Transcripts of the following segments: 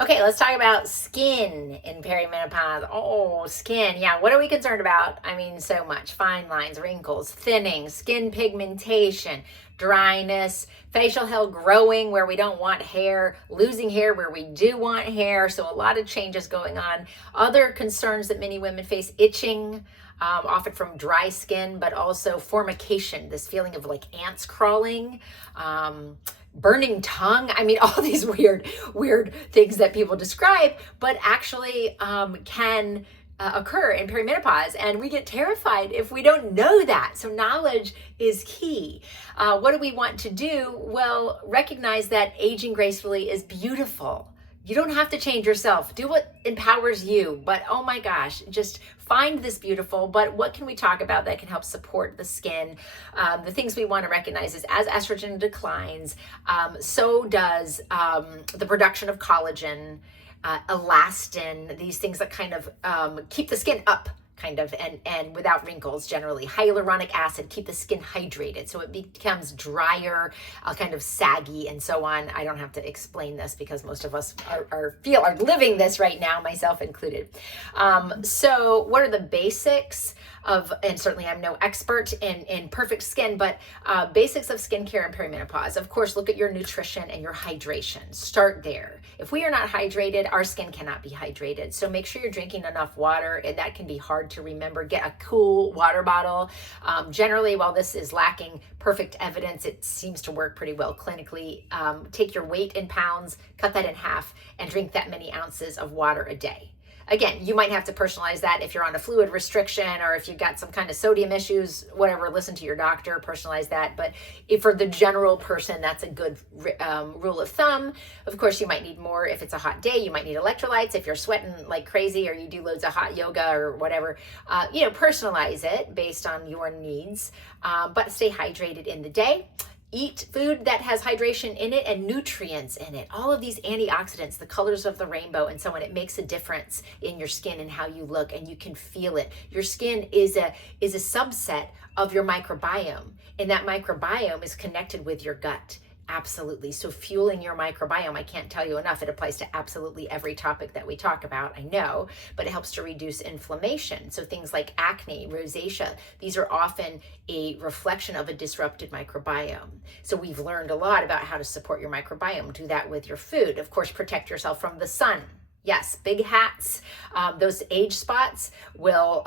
Okay, let's talk about skin in perimenopause. Oh, skin. Yeah, what are we concerned about? I mean, so much. Fine lines, wrinkles, thinning, skin pigmentation, dryness, facial hair growing where we don't want hair, losing hair where we do want hair. So, a lot of changes going on. Other concerns that many women face: itching, often from dry skin, but also formication, this feeling of like ants crawling. Burning tongue. I mean, all these weird things that people describe, but actually can occur in perimenopause. And we get terrified if we don't know that. So, knowledge is key. What do we want to do? Well, recognize that aging gracefully is beautiful. You don't have to change yourself. Do what empowers you. But oh my gosh, just find this beautiful. But what can we talk about that can help support the skin? The things we want to recognize is as estrogen declines, so does the production of collagen, elastin, these things that kind of keep the skin up, kind of, and without wrinkles. Generally hyaluronic acid keep the skin hydrated so it becomes drier, kind of saggy, and so on. I don't have to explain this because most of us are living this right now, myself included. So what are the basics of, and certainly I'm no expert in perfect skin, but basics of skincare and perimenopause? Of course, look at your nutrition and your hydration. Start there. If we are not hydrated, our skin cannot be hydrated. So make sure you're drinking enough water, and that can be hard to remember. Get a cool water bottle. Generally, while this is lacking perfect evidence, it seems to work pretty well clinically. Take your weight in pounds, cut that in half, and drink that many ounces of water a day. Again, you might have to personalize that if you're on a fluid restriction or if you've got some kind of sodium issues, whatever, listen to your doctor, personalize that. But if for the general person, that's a good rule of thumb. Of course, you might need more if it's a hot day. You might need electrolytes if you're sweating like crazy or you do loads of hot yoga or whatever. Personalize it based on your needs, but stay hydrated in the day. Eat food that has hydration in it and nutrients in it. All of these antioxidants, the colors of the rainbow and so on, it makes a difference in your skin and how you look, and you can feel it. Your skin is a subset of your microbiome, and that microbiome is connected with your gut. Absolutely. So fueling your microbiome, I can't tell you enough. It applies to absolutely every topic that we talk about, I know, but it helps to reduce inflammation. So things like acne, rosacea, these are often a reflection of a disrupted microbiome. So we've learned a lot about how to support your microbiome. Do that with your food. Of course, protect yourself from the sun. Yes, big hats, those age spots will,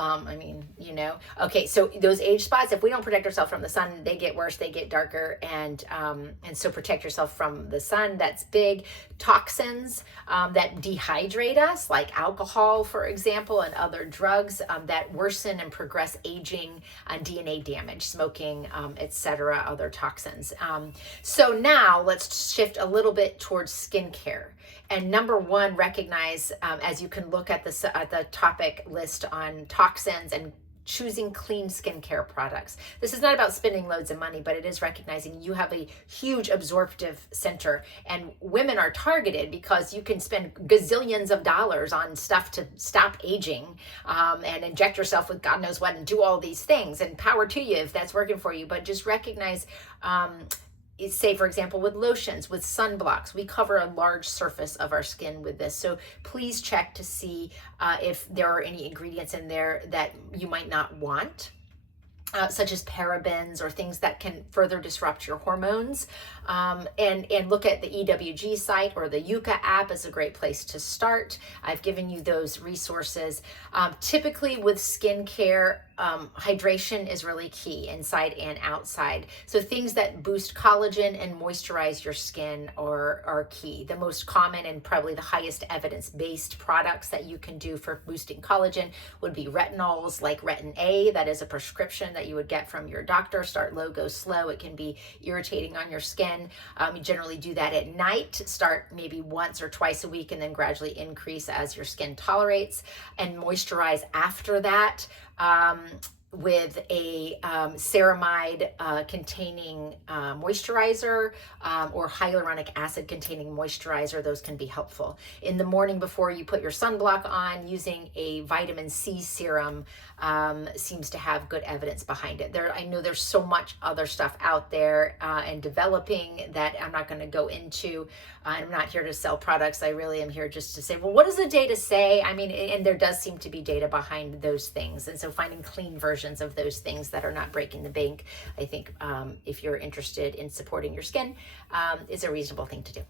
okay, so those age spots, if we don't protect ourselves from the sun, they get worse, they get darker, and so protect yourself from the sun. That's big. Toxins that dehydrate us, like alcohol, for example, and other drugs that worsen and progress aging, DNA damage, smoking, etc., other toxins. So now let's shift a little bit towards skincare. And number one, recognize, as you can look at the topic list on toxins and choosing clean skincare products. This is not about spending loads of money, but it is recognizing you have a huge absorptive center, and women are targeted because you can spend gazillions of dollars on stuff to stop aging, and inject yourself with God knows what and do all these things, and power to you if that's working for you. But just recognize, say, for example, with lotions, with sunblocks, we cover a large surface of our skin with this. So please check to see if there are any ingredients in there that you might not want. Such as parabens or things that can further disrupt your hormones. And look at the EWG site or the Yucca app is a great place to start. I've given you those resources. Typically with skincare, hydration is really key inside and outside. So things that boost collagen and moisturize your skin are key. The most common and probably the highest evidence-based products that you can do for boosting collagen would be retinols like Retin A. That is a prescription that you would get from your doctor. Start low, go slow. It can be irritating on your skin. You generally do that at night. Start maybe once or twice a week and then gradually increase as your skin tolerates, and moisturize after that. with a ceramide containing moisturizer or hyaluronic acid containing moisturizer. Those can be helpful. In the morning before you put your sunblock on, using a vitamin C serum seems to have good evidence behind it. I know there's so much other stuff out there and developing that I'm not going to go into. I'm not here to sell products. I really am here just to say, well, what does the data say? I mean, and there does seem to be data behind those things. And so finding clean versions of those things that are not breaking the bank, I think if you're interested in supporting your skin, is a reasonable thing to do.